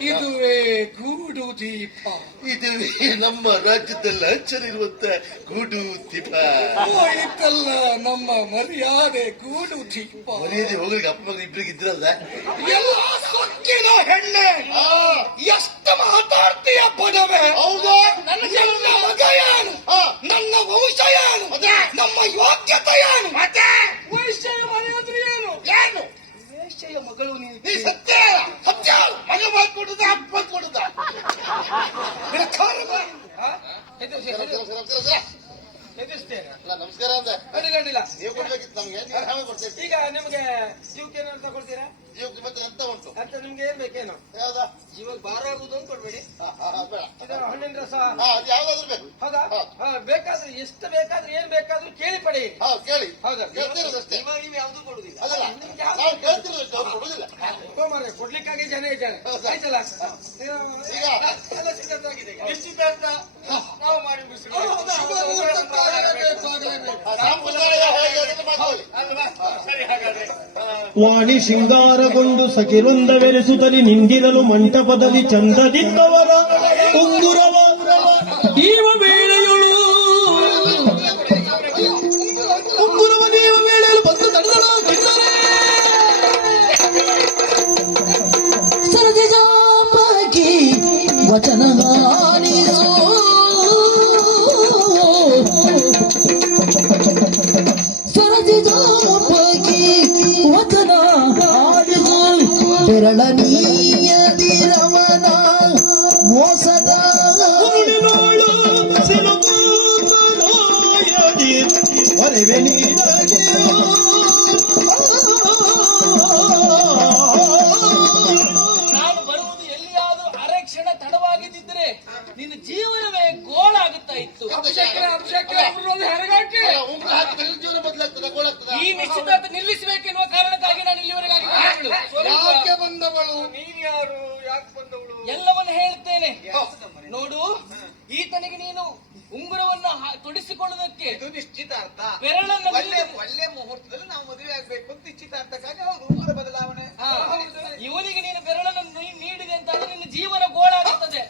ಇದುವೇ ಗೂಡು ದೀಪ. ಇದುವೇ ನಮ್ಮ ರಾಜ್ಯದಲ್ಲಿ ಅಚ್ಚರಿರುವ ಹೋಯಿತಲ್ಲ ನಮ್ಮ ಮರ್ಯಾದೆ ಗೂಡು ದೀಪ ಮರ್ಯಾದೆ ಹೋಗ್ಲಿಕ್ಕೆ ಅಪ್ಪ ಮಗ ಇಬ್ರಿಗೆ ಇದ್ರಲ್ಲ ಎಲ್ಲ ಸೊಕ್ಕಿನ ಹೆಣ್ಣೆ. ಎಷ್ಟು ಮಾತಾಡ್ತೀಯ ಪದವೇ? ಹೌದು. ನನ್ನ ಮಗ ಏನು. ನನ್ನ ವಂಶ ಏನು? ನಮ್ಮ ಯೋಗ್ಯತೆ ಏನು ಮತ್ತೆ? ವೈಶ್ಯ ಮನೆ ಅಂದ್ರೆ ಏನು? ಏನು? ವೈಶ್ಯ ಮಗಳು ನೀನು. ನೀ ಸತ್ಯ? ಸತ್ಯ? ಮಗ ಮಾತು ಕೊಡುದ ಅಪ್ಪ ಕೊಡುದ? ಬಿಡಕಾರ ಅಲ್ಲ ಎದುರಿಸ್ತೇನೆ ನಮಸ್ಕಾರ ಅಂದ. ಅಡಿಗಂಡಿಲ್ಲ ನೀವು ಕೊಡ್ಬೇಕಿತ್ತು ನಮ್ಗೆ. ನೀವು ಕೊಡ್ತೇವೆ ಈಗ ನಿಮ್ಗೆ ಜೀವಕ್ಕೆ ಏನಾದ್ರು ತಗೊಳ್ತೀರಾ? ಜೀವಕ್ಕೆ ಮತ್ತೆ ಎಂತ ಉಂಟು? ಅಂತ ನಿಮ್ಗೆ ಏನ್ ಬೇಕೇನು? ಯಾವ್ದಾ? ಜೀವಕ್ಕೆ ಭಾರ ಆಗುದು ಅಂತ ಕೊಡ್ಬೇಡಿ. ಹಾ, ಹಾ, ಹಾ, ಬೇಡ. ಇದು ಹಣ್ಣಿನ ರಸ ಹಾ ಅದು ಯಾವ್ದಾದ್ರು ಬೇಕು. ಹೌದಾ? ಹಾ. ಬೇಕಾದ್ರೆ ಎಷ್ಟು ಬೇಕಾದ್ರೆ ಏನ್ ಬೇಕಾದ್ರೂ ಕೇಳಿ ಪಡೆಯಿರಿ ಹಾ ಕೇಳಿ. ಹೌದಾ? ಇವಾಗ ನೀವು ಯಾವ್ದು ಕೊಡುದಿಲ್ಲ ಅದಲ್ಲ ನಿಮ್ಗೆ ಯಾವ್ದು ನಾವು ಕೇಳ್ತಿರೋದಕ್ಕೆ ಅವ್ರು ಕೊಡುದಿಲ್ಲ ಮಾರ್ರೆ, ಕೊಡ್ಲಿಕ್ಕಾಗಿ ಜನ ಇದ್ದಾರೆ? ಆಯ್ತಲ್ಲ? ವಾಣಿ ಶೃಂಗಾರಗೊಂಡು ಬೆರೆಸುತ್ತಲಿ ನಿಂದಿರಲು ಮಂಟಪದಲ್ಲಿ ಚಂದದಿದ್ದವರ ಉಂಗುರವ ಅಭಿಷೇಕರೇ, ಅಭಿಷೇಕರೇ, ಅವ್ರನ್ನೊಂದು ಹೆರಗಾಕಿ. ಉಂಟು ಹಾಕಿ ಬೆಳಿಗ್ಗೆ ಜೀವನ ಬದಲಾಗ್ತದೆ ಗೋಳಾಗ್ತದ. ಈ ನಿಶ್ಚಿತಾರ್ಥ ನಿಲ್ಲಿಸಬೇಕೆನ್ನುವ ಕಾರಣಕ್ಕಾಗಿ ನಾನು ಇಲ್ಲಿವರೆಗಾಗಿ. ಯಾಕೆ ಬಂದವಳು? ನೀನ್ ಯಾರು? ಯಾಕೆ ಬಂದವಳು? ಎಲ್ಲವನ್ನು ಹೇಳ್ತೇನೆ. ನೋಡು ಈತನಿಗೆ ನೀನು ಉಂಗುರವನ್ನು ಹಾ- ತೊಡಿಸಿಕೊಳ್ಳುವುದಕ್ಕೆ ಇದು ನಿಶ್ಚಿತಾರ್ಥ. ಬೆರಳನ್ನು ಒಳ್ಳೆ ಒಳ್ಳೆ ಮುಹೂರ್ತದಲ್ಲಿ ನಾವು ಮದುವೆ ಆಗ್ಬೇಕು ಅಂತ ನಿಶ್ಚಿತಾರ್ಥಕ್ಕಾಗಿ. ಹೌದು ಉಂಗುರ ಬದಲಾವಣೆ ಹಾ. ಇವನಿಗೆ ನೀನು ಬೆರಳನ್ನು ನೀ- ನೀಡಿದೆ ಅಂತ ಆದ್ರೆ ನಿನ್ನ ಜೀವನ ಗೋಳಾಗುತ್ತದೆ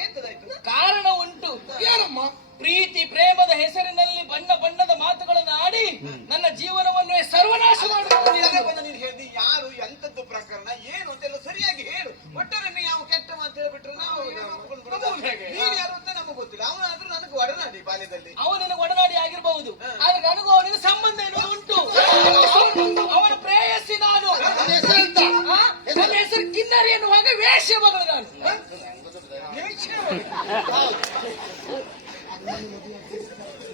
ಎಂತದಾಯ್ತು ಕಾರಣ ಉಂಟು ಏನಮ್ಮ ಪ್ರೀತಿ ಪ್ರೇಮದ ಹೆಸರಿನಲ್ಲಿ ಬಣ್ಣ ಬಣ್ಣದ ಮಾತುಗಳನ್ನು ಆಡಿ ನನ್ನ ಜೀವನವನ್ನೇ ಸರ್ವನಾಶ ಎಲ್ಲ ಮಾಡುವುದು ಬಂದು ನೀನು ಹೇಳಿದಿ ಯಾರು ಎಂತದ್ದು ಪ್ರಕರಣ ಏನು ಅಂತೆಲ್ಲ ಸರಿಯಾಗಿ ಹೇಳು ಒಟ್ಟರಲ್ಲಿ ಯಾವ ಕೆಟ್ಟ ಮಾತು ಹೇಳ್ಬಿಟ್ರೆ ನಾವು ನಮ್ಮದು ಹೇಗೆ? ನೀನು ಯಾರು ಅಂತ ನಮಗೆ ಗೊತ್ತಿಲ್ಲ ಅವನಾದ್ರೂ ನನಗೆ ಒಡನಾಡಿ ಬಾಲ್ಯದಲ್ಲಿ. ಅವನಿನ ಒಡನಾಡಿ ಆಗಿರಬಹುದು. ಆದ್ರೆ ನನಗೂ ಅವನಿಗೆ ಸಂಬಂಧ ಎನ್ನುವುದು ಉಂಟು. ಅವನ ಪ್ರೇಯಸಿ ನಾನು? ನನ್ನ ಹೆಸರು ಕಿನ್ನರಿ ಎನ್ನುವಾಗ ವೇಷ ಮಗಳು ನಾನು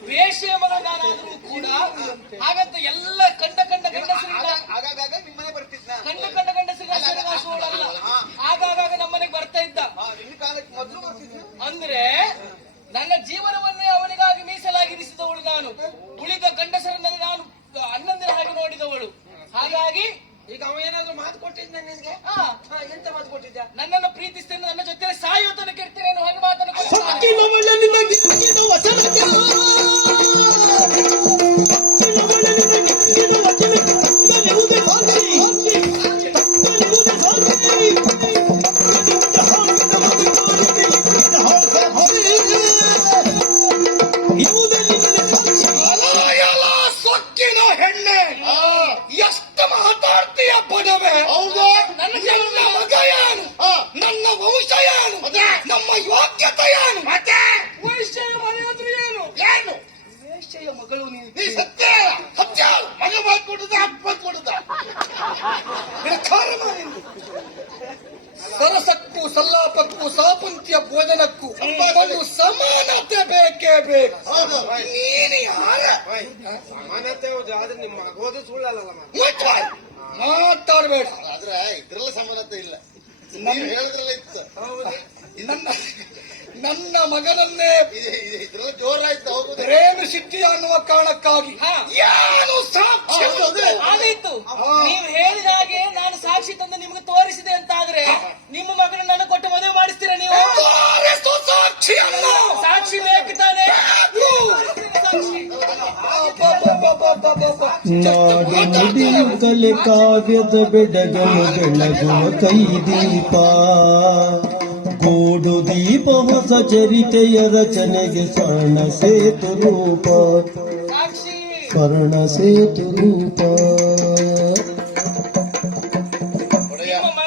ವೇಶ್ಯ ಮಗಳು ನಾನಾದರೂ ಕೂಡ ಹಾಗಂತ ಎಲ್ಲ ಕಂಡ ಕಂಡ ಗಂಡಸರಿಂದ ಆಗಾಗ ನಿಮ್ಮನೆ ಬರ್ತಿದ್ನ? ಕಂಡ ಸಮಾನತೆ ಆದ್ರೆ ನಿಮ್ಮ ಮಗೋದು ಸುಳ್ಳಲ್ಲ ಮಾತಾಡಬೇಡ ಮಾತಾಡ್ಬೇಡ. ಆದ್ರೆ ಇದ್ರಲ್ಲ ಸಮಾನತೆ ಇಲ್ಲ. ನೀವು ಹೇಳಿದ್ರಲ್ಲ ಇತ್ತು. ನನ್ನ ನನ್ನ ಮಗನನ್ನೇ ಇದು- ಇದು- ಇದ್ರಲ್ಲ ಜೋರಾಯ್ತು ಹೋಗುದು ಪ್ರೇಮಿಸಿಟ್ಟಿ ಅನ್ನುವ ಕಾರಣಕ್ಕಾಗಿ. ಹಾ. ಏನು ಸಾಕ್ಷಿ. ಆದೀತು ನೀವು ಹೇಳಿದ ಹಾಗೆ ನಾನು ಸಾಕ್ಷಿ ತಂದು ನಿಮ್ಗೆ ತೋರಿಸಿದೆ ಅಂತ ಆದ್ರೆ ನೀವು ನಾಡು ನುಡಿಯು ಕಲೆ ಕಾವ್ಯದ ಬೆಡಗಲು ಬೆಳಗುವ ಕೈದೀಪ. ಗೂಡು ದೀಪ ಹೊಸ ಚರಿತೆಯ ರಚನೆಗೆ ಸ್ವರ್ಣ ಸೇತು ರೂಪ. ಸಾಕ್ಷಿ ಸ್ವರ್ಣ ಸೇತು ರೂಪ. ಒಡೆಯ ನಿಮ್ಮ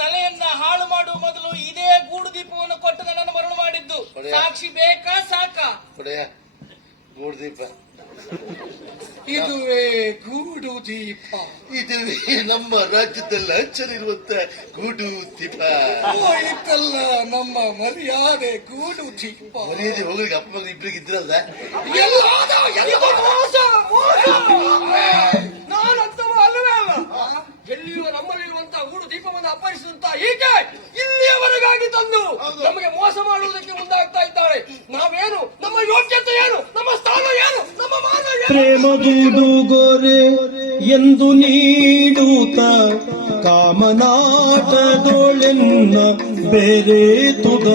ತಲೆಯನ್ನ ಹಾಳು ಮಾಡುವ ಇದೇ ಗೂಡು ದೀಪವನ್ನು ಕೊಟ್ಟು ನನ್ನನ್ನು ಮರಳು ಮಾಡಿದ್ದು. ಸಾಕ್ಷಿ ಬೇಕಾ ಸಾಕಾ? ಗೂಡ್ದೀಪ ಇದುವೇ ಗೂಡು ದೀಪ. ಇದು ನಮ್ಮ ರಾಜ್ಯದಲ್ಲಿ ಹಚ್ಚಲಿರುವಂತ ಗೂಡು ದೀಪ. ಇದೆಲ್ಲ ನಮ್ಮ ಮರ್ಯಾದೆ ಗೂಡು ದೀಪ. ಮರ್ಯಾದೆ ಹೋಗ್ಲಿಕ್ಕೆ ಅಪ್ಪ ಮಗ ಇಬ್ರಿಗೆ ಇದ್ರಲ್ಲ? ಎಲ್ಲ ಎಲ್ಲಿಯೂ ನಮ್ಮಲ್ಲಿರುವಂತಹ ಊರು ದೀಪವನ್ನು ಅಪ್ಪರಿಸಿದಂತ ಈಕೆ ಇಲ್ಲಿಯವರೆಗಾಗಿ ತಂದು ನಮಗೆ ಮೋಸ ಮಾಡುವುದಕ್ಕೆ ಮುಂದಾಗ್ತಾ ಇದ್ದಾಳೆ. ನಾವೇನು? ನಮ್ಮ ಯೋಗ್ಯತೆ ಏನು? ನಮ್ಮ ಸ್ಥಾನ ಏನು? ನಮ್ಮ ಮಾನ ಏನು? ಪ್ರೇಮ ಗೂಡುಗೊರೆ ಎಂದು ನೀಡುತ್ತ ಕಾಮನಾಟದೊಳೆನ್ನ ಬೇರೆ ತುದ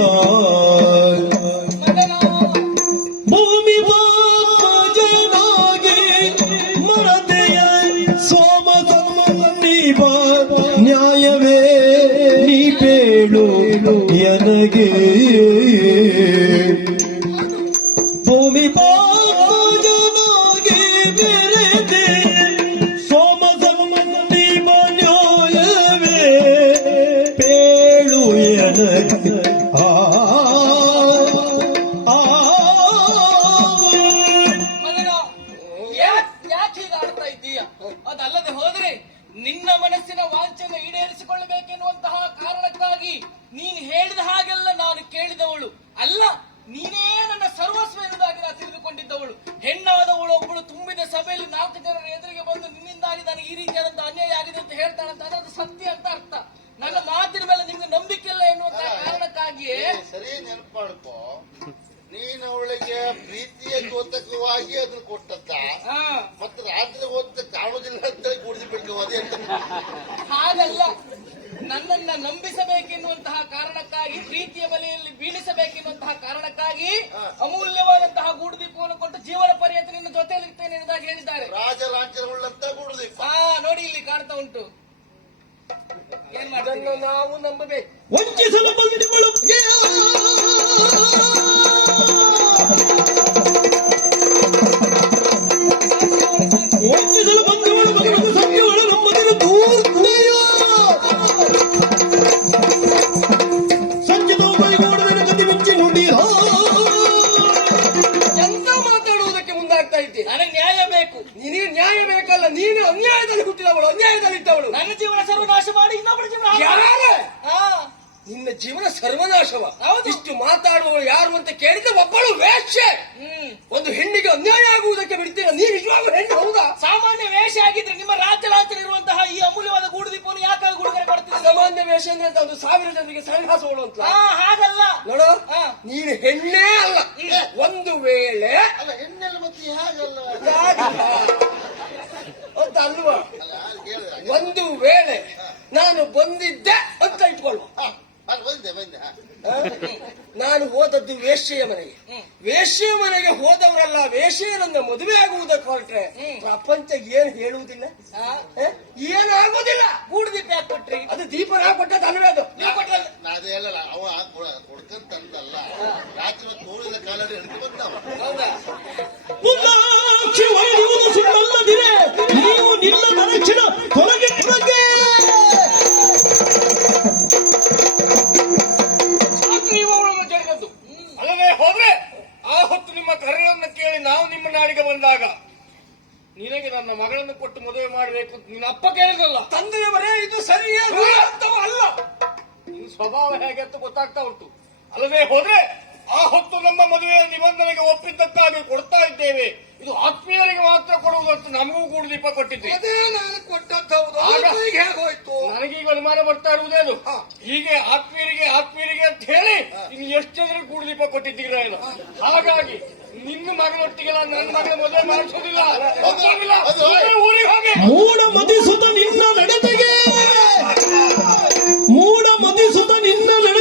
ನಿನ್ನ ಮನಸ್ಸಿನ ವಾಂಚನೆ ಈಡೇರಿಸಿಕೊಳ್ಳಬೇಕೆನ್ನುವಂತಹ ಕಾರಣಕ್ಕಾಗಿ ನೀನು ಹೇಳಿದ ಹಾಗೆಲ್ಲ ನಾನು ಕೇಳಿದವಳು. ಅಲ್ಲ ನೀನೇ ನನ್ನ ಸರ್ವಸ್ವ ಎನ್ನುವುದಾಗಿ ನಾನು ತಿಳಿದುಕೊಂಡಿದ್ದವಳು. ಹೆಣ್ಣಾದವಳು ಒಬ್ಬಳು ತುಂಬಿದ ಸಭೆಯಲ್ಲಿ ನಾಲ್ಕು ಜನರ ಎದುರಿಗೆ ಬಂದು ನಿನ್ನಿಂದಾಗಿ ನನಗೆ ಈ ರೀತಿಯಾದಂತಹ ಅನ್ಯಾಯ ಆಗಿದೆ ಅಂತ ಹೇಳ್ತಾಳಂತ ಅದು ಸತ್ಯ ಅಂತ ಅರ್ಥ. ನನ್ನ ಮಾತಿನ ಮೇಲೆ ನಿಮ್ಗೆ ನಂಬಿಕೆ ಇಲ್ಲ ಎನ್ನುವಂತಹ ಕಾರಣಕ್ಕಾಗಿಯೇ ಸರಿ ನೆನಪು ಮಾಡ್ಕೋ ನೀನು ಅವಳಿಗೆ ಪ್ರೀತಿಯ ದ್ಯೋತಕವಾಗಿ ಅದನ್ನ ಕೊಟ್ಟದ್ದ. ಮತ್ತೆ ರಾತ್ರಿ ಹೊತ್ತು ಕಾಣುವುದಿಲ್ಲ ಅಂತ ಅದೇ ಹಾಗಲ್ಲ. ನನ್ನನ್ನ ನಂಬಿಸಬೇಕೆನ್ನುವಂತಹ ಕಾರಣಕ್ಕಾಗಿ ಪ್ರೀತಿಯ ಬಲೆಯಲ್ಲಿ ಬೀಳಿಸಬೇಕೆನ್ನುವಂತಹ ಕಾರಣಕ್ಕಾಗಿ ಅಮೂಲ್ಯವಾದಂತಹ ಗೂಡುದೀಪವನ್ನು ಕೊಟ್ಟು ಜೀವನ ಪರ್ಯಂತ ನಿನ್ನ ಜೊತೆಯಲ್ಲಿರ್ತೇನೆ ಎನ್ನುವುದಾಗಿ ಹೇಳಿದ್ದಾರೆ. ರಾಜ ಗೂಡುದೀಪ ನೋಡಿ ಇಲ್ಲಿ ಕಾಣ್ತಾ ಉಂಟು. ಏನ್ ನಾವು ನಂಬಬೇಕು. ವಂಚಿಸಲು ಬಂದಿಗಳು ಬೇಕಲ್ಲ ನೀನು ಅನ್ಯಾಯದಲ್ಲಿ ಹುಟ್ಟಿದವಳು ಅನ್ಯಾಯದಲ್ಲಿ ಇದ್ದವಳು. ನನ್ನ ಜೀವನ ಸರ್ವನಾಶ ಮಾಡಿ ಇನ್ನೊಬ್ಬರ ಜೀವನ ಯಾರು. ನಿನ್ನ ಜೀವನ ಸರ್ವನಾಶವ. ಹೌದು. ಇಷ್ಟು ಮಾತಾಡುವವಳು ಯಾರು ಅಂತ ಕೇಳಿದ್ರೆ ಒಬ್ಬಳು ವೇಷೆ ಹ್ಮ್. ಒಂದು ಹೆಣ್ಣಿಗೆ ಅನ್ಯಾಯ ಆಗುವುದಕ್ಕೆ ಬಿಡ್ತೀರ? ನೀ ನಿಜವಾಗ್ಲೂ ಹೆಣ್ಣು ಹೌದಾ? ಸಾಮಾನ್ಯ ವೇಷ ಆಗಿದ್ರೆ ನಿಮ್ಮ ರಾಜ್ಯ ರಾಜ್ಯ ಇರುವಂತಹ ಈ ಅಮೂಲ್ಯವಾದ ಗೂಡು ದೀಪವನ್ನು ಯಾಕಾಗಿ ಗುಡುಗೆ ಕೊಡ್ತಿದ್ದೆ ಸಾಮಾನ್ಯ ವೇಷ ಅಂದ್ರೆ ಅಂತ ಒಂದು ಸಾವಿರ ಜನರಿಗೆ ಸಹವಾಸವಳು ಅಂತ. ಹಾಗಲ್ಲ. ನೋಡು. ನೀನು ಹೆಣ್ಣೇ ಅಲ್ಲ. ಒಂದು ವೇಳೆ ಅಲ್ಲ ಹೆಣ್ಣೆಲ್ಲ ಮತ್ತೆ ಹಾಗಲ್ಲ. ಕೇಳಿದ್ರೆ ಒಂದು ವೇಳೆ ನಾನು ಬಂದಿದ್ದೆ ಅಂತ ಇಟ್ಕೊಳ್ಳು ಬಂದೆ ಬಂದೆ ಹಾ. ಆ? ನಾನು ಹೋದದ್ದು ವೇಶ್ಯೆಯ ಮನೆಗೆ. ವೇಶ್ಯೆಯ ಮನೆಗೆ ಹೋದವರೆಲ್ಲ ವೇಶ್ಯೆಯರನ್ನ ಮದುವೆ ಆಗುವುದಕ್ಕೆ ಹೊರಟ್ರೆ ಪ್ರಪಂಚ ಏನು ಹೇಳುವುದಿಲ್ಲ? ಏನಾಗುವುದಿಲ್ಲ. ಕೂಡ ದೀಪ ಹಾಕೊಟ್ರಿ ಅದು ದೀಪ ನಾ ಕೊಟ್ಟದ್ದು ಅಲ್ವೇ ಅದು? ನೀವು ಕೊಟ್ರಲ್ಲ. ನಾ ಅದೇ ಅಲ್ಲ ಅವ ಕೊಡ್ಕಂತ ಕೊಡ್ಕಂತಂದಲ್ಲ ರಾತ್ರಿ ತೋರಿದ ಕಾಲ ಹಿಡಿದು ಬಂದವ. ಹೌದಾ? ನೀವು ನಿಲ್ಲ ತೊಲಗಿಟ್ಟಂಗೆ ಅಂತ ನಿನ್ನ ಅಪ್ಪ ಕೇಳಿದಲ್ಲ ತಂದೆಯವರೇ ಇದು ಸರಿಯೇ ಅಥವಾ ಅಲ್ಲ. ನಿನ್ ಸ್ವಭಾವ ಹೇಗೆ ಅಂತ ಗೊತ್ತಾಗ್ತಾ ಉಂಟು. ಅಲ್ಲದೆ ಹೋದ್ರೆ ಆ ಹೊತ್ತು ನಮ್ಮ ಮದುವೆಯ ನಿಬಂಧನೆಗೆ ಒಪ್ಪಿದ್ದಕ್ಕಾಗಿ ಕೊಡ್ತಾ ಇದ್ದೇವೆ. ಇದು ಆತ್ಮೀಯರಿಗೆ ಮಾತ್ರ ಕೊಡುವುದು ಅಂತ ನಮಗೂ ಕೂಡ ದೀಪ ಕೊಟ್ಟಿದ್ದೆ ಅದೇ ನಾನು ಕೊಟ್ಟದ್ದು ಹೌದು. ಆಗ- ಅದು ಈಗ ಹೇಗೋಯ್ತು ನನಗೀಗ ಅನುಮಾನ ಬರ್ತಾ ಇರುವುದೇನು ಹೀಗೆ ಆತ್ಮೀಯರಿಗೆ ಆತ್ಮೀಯರಿಗೆ ಅಂತ ಹೇಳಿ ಇನ್ನು ಎಷ್ಟು ಜನರಿಗೆ ಕೂಡ ದೀಪ ಕೊಟ್ಟಿದ್ದೀರಾ ಏನು? ಹಾಗಾಗಿ ನಿನ್ನ ಮಗನೊಟ್ಟಿಗೆ ನಾನು ನನ್ನ ಮಗನ ಮದುವೆ ಮಾಡಿಸೋದಿಲ್ಲ. ಒಪ್ಪೋದಿಲ್ಲ. ಸುಮ್ಮನೆ ಊರಿಗೆ ಹೋಗಿ. ಮೂಡ ಮತಿಸುತ್ತ ನಿನ್ನ ನಡತೆಗೆ. ಮೂಡ ಮತಿಸುತ್ತ ನಿನ್ನ ನಡತೆಗೆ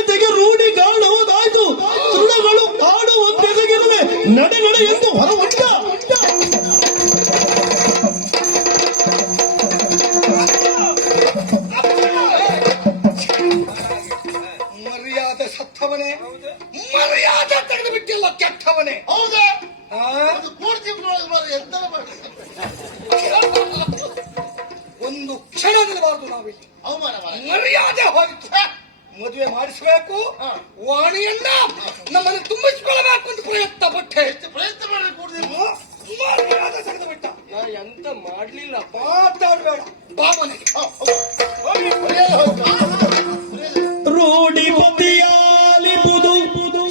ನಾವಿಲ್ಲಿ ಅವಮಾನ ಮಾಡಿ. ಮರ್ಯಾದೆ ಹೋಗಿತ್ತು ಮದುವೆ ಮಾಡಿಸಬೇಕು. ಹಾ. ವಾಣಿಯನ್ನ ನಮ್ಮನ್ನು ತುಂಬಿಸಿಕೊಳ್ಳಬೇಕು ಅಂತ ಪ್ರಯತ್ನ ಪಟ್ಟೆ. ಎಷ್ಟು ಪ್ರಯತ್ನ ಮಾಡಿ ಕೂಡಿದ್ರು ಮರ್ಯಾದೆ ತೆಗೆದು ಬಿಟ್ಟ. ನಾನು ಎಂತ ಮಾಡ್ಲಿಲ್ಲ? ಮಾತಾಡಬೇಡ. ಬಾ ಮನೆಗೆ ನಾಡಿ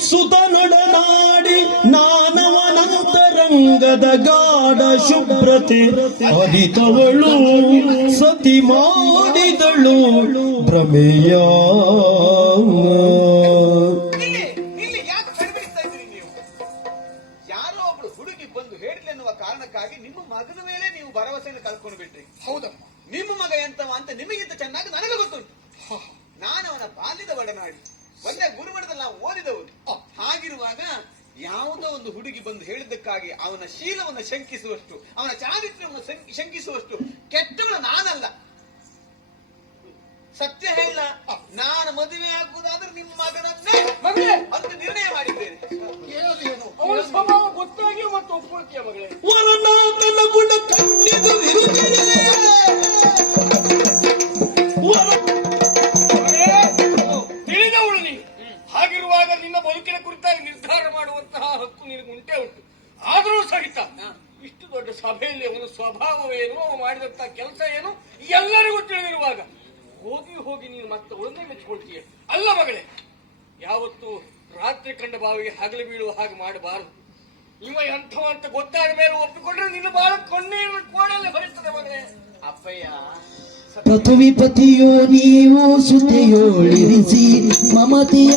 ಸುತನೊಡನಾಡಿ ನಾನವನಂತರಂಗದ ಗಾಢ ಶುಭ್ರತೆ ಅರಿತವಳು ಸತಿ ಮಾಡಿದಳು. ಭ್ರಮೆಯ ನೀವು? ಯಾರೋ ಒಬ್ಳು ಹುಡುಗಿ ಬಂದು ಹೇಳಿದ್ಲು ಎನ್ನುವ ಕಾರಣಕ್ಕಾಗಿ ನಿಮ್ಮ ಮಗನ ಮೇಲೆ ನೀವು ಭರವಸೆಯನ್ನು ಕಳ್ಕೊಂಡು ಬಿಟ್ರಿ. ಹೌದಮ್ಮ. ನಿಮ್ಮ ಮಗ ಎಂತವ ಅಂತ ನಿಮಗಿಂತ ಚೆನ್ನಾಗಿ ನನಗೆ ಗೊತ್ತುಂಟು. ನಾನು ಅವನ ಬಾಲ್ಯದ ಒಡನಾಡಿ ಒಂದೇ ಗುರುಮಠದಲ್ಲಿ ನಾವು ಓದಿದವರು ಹಾಗಿರುವಾಗ ಯಾವುದೋ ಒಂದು ಹುಡುಗಿ ಬಂದು ಹೇಳಿದ್ದಕ್ಕಾಗಿ ಅವನ ಶೀಲವನ್ನು ಶಂಕಿಸುವಷ್ಟು ಅವನ ಚಾರಿತ್ರ್ಯವನ್ನು ಶಂಕ- ಶಂಕಿಸುವಷ್ಟು ಕೆಟ್ಟವಳು ನಾನಲ್ಲ. ಸತ್ಯ ಇಲ್ಲ ನಾನು ಮದುವೆ ಆಗುವುದಾದ್ರೆ ನಿಮ್ಮ ಮಗನನ್ನೇ ಮಗಳೇ! ಅಂತ ನಿರ್ಣಯ ಮಾಡಿದ್ದೇನೆ. ಅವಳ ಸ್ವಭಾವ ಗೊತ್ತಾಗಿ ಮತ್ತು ಒಪ್ಕೊಳ್ತೀಯ ಮಗಳೇ? ಗುಣ ಕಣ್ಣಿದು. ಹೋಗಿ ನೀನು ಮತ್ತೆ ಅವಳನ್ನೇ ಮೆಚ್ಚಿಕೊಳ್ತೀಯ ಅಲ್ಲ ಮಗಳೇ, ಯಾವತ್ತು ರಾತ್ರಿ ಕಂಡ ಬಾವಿಗೆ ಹಗಲು ಬೀಳುವ ಹಾಗೆ ಮಾಡಬಾರದು. ನಿಮ್ಮ ಎಂಥವ ಅಂತ ಗೊತ್ತಾದ ಮೇಲೆ ಒಪ್ಪಿಕೊಂಡ್ರೆ ನಿನ್ನ ಬಾಳ ಕಣ್ಣೀರು ಕೋಣಲ್ಲಿ ಬರುತ್ತದೆ ಮಗಳೇ. ಅಪ್ಪಯ್ಯ ಪಥುವಿಪತಿಯೋ ನೀವು ಸುತೆಯೋಳಿರಿಸಿ ಮಮತೆಯ